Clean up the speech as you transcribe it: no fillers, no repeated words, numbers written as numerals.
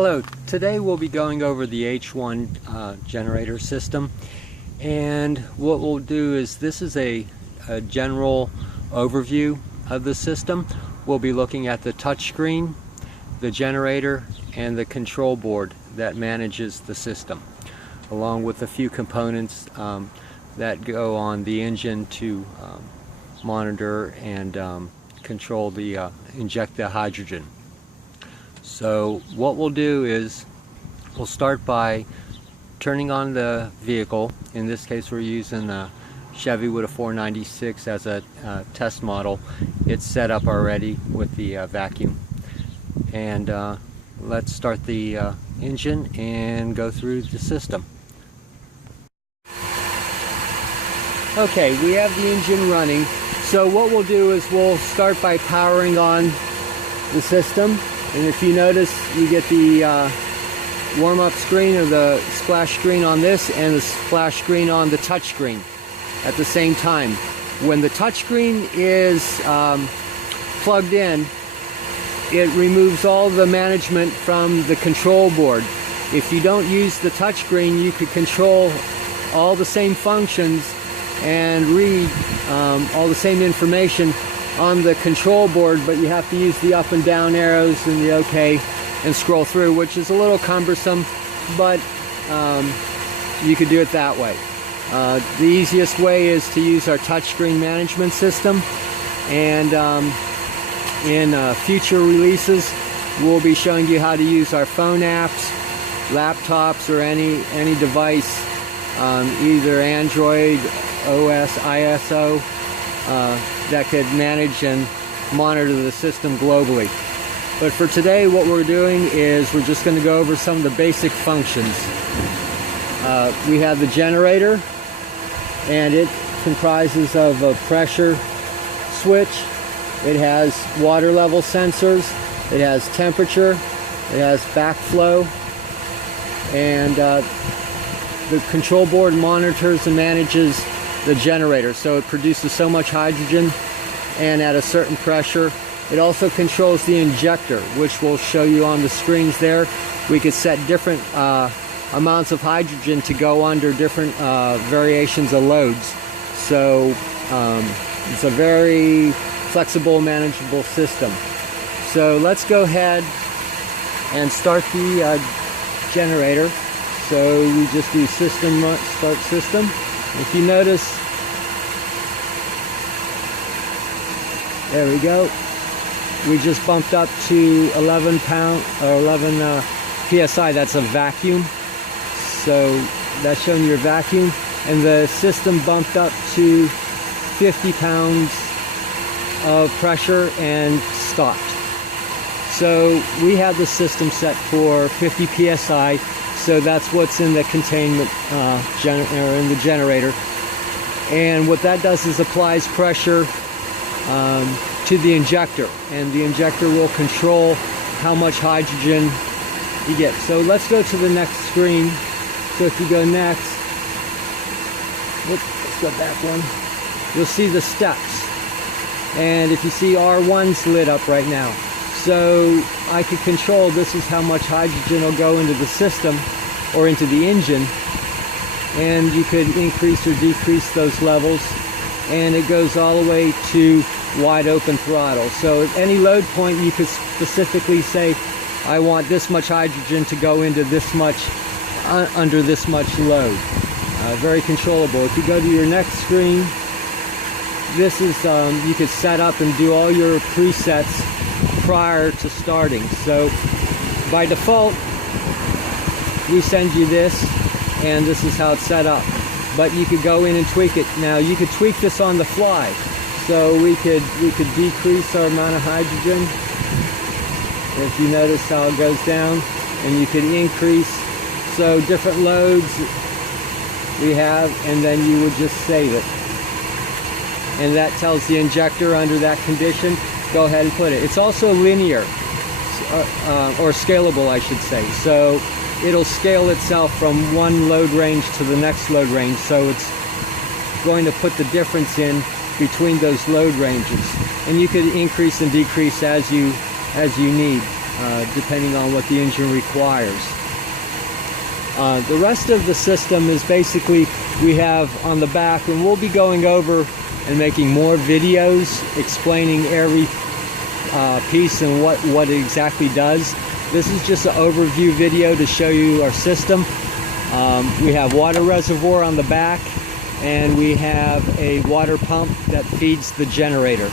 Hello, today we'll be going over the H1 generator system, and what we'll do is this is a general overview of the system. We'll be looking at the touchscreen, the generator, and the control board that manages the system, along with a few components that go on the engine to monitor and control the inject the hydrogen. So what we'll do is we'll start by turning on the vehicle. In this case we're using a Chevy with a 496 as a test model. It's set up already with the vacuum, and let's start the engine and go through the system. Okay, we have the engine running, so what we'll do is we'll start by powering on the system. And if you notice, you get the warm-up screen or the splash screen on this and the splash screen on the touch screen at the same time. When the touch screen is plugged in, it removes all the management from the control board. If you don't use the touch screen, you could control all the same functions and read all the same information on the control board, but you have to use the up and down arrows and the OK and scroll through, which is a little cumbersome, but you could do it that way. The easiest way is to use our touchscreen management system, and in future releases we'll be showing you how to use our phone apps, laptops, or any device, either Android, OS, ISO, that could manage and monitor the system globally. But for today, what we're doing is we're just going to go over some of the basic functions. We have the generator, and it comprises of a pressure switch. It has water level sensors, it has temperature, it has backflow, and the control board monitors and manages the generator, so it produces so much hydrogen and at a certain pressure. It also controls the injector, which we'll show you on the screens there. We could set different amounts of hydrogen to go under different variations of loads. So it's a very flexible, manageable system. So let's go ahead and start the generator. So we just do system start system. If you notice, there we go. We just bumped up to 11 psi. That's a vacuum. So that's showing your vacuum. And the system bumped up to 50 pounds of pressure and stopped. So we have the system set for 50 psi. So that's what's in the containment in the generator, and what that does is applies pressure to the injector, and the injector will control how much hydrogen you get. So let's go to the next screen. So if you go next, let's go back one. You'll see the steps, and if you see R1's lit up right now. So I could control, this is how much hydrogen will go into the system or into the engine, and you could increase or decrease those levels, and it goes all the way to wide open throttle. So at any load point you could specifically say, I want this much hydrogen to go into this much, under this much load. Very controllable. If you go to your next screen, this is, you could set up and do all your presets prior to starting. So by default we send you this, and this is how it's set up, but you could go in and tweak it. Now you could tweak this on the fly, so we could decrease our amount of hydrogen. If you notice how it goes down, and you could increase, so different loads we have, and then you would just save it, and that tells the injector under that condition, go ahead and put it. It's also linear, or scalable I should say, so it'll scale itself from one load range to the next load range, so it's going to put the difference in between those load ranges, and you could increase and decrease as you need. depending on what the engine requires. The rest of the system is basically, we have on the back, and we'll be going over and making more videos explaining every piece and what it exactly does. This is just an overview video to show you our system. We have water reservoir on the back, and we have a water pump that feeds the generator.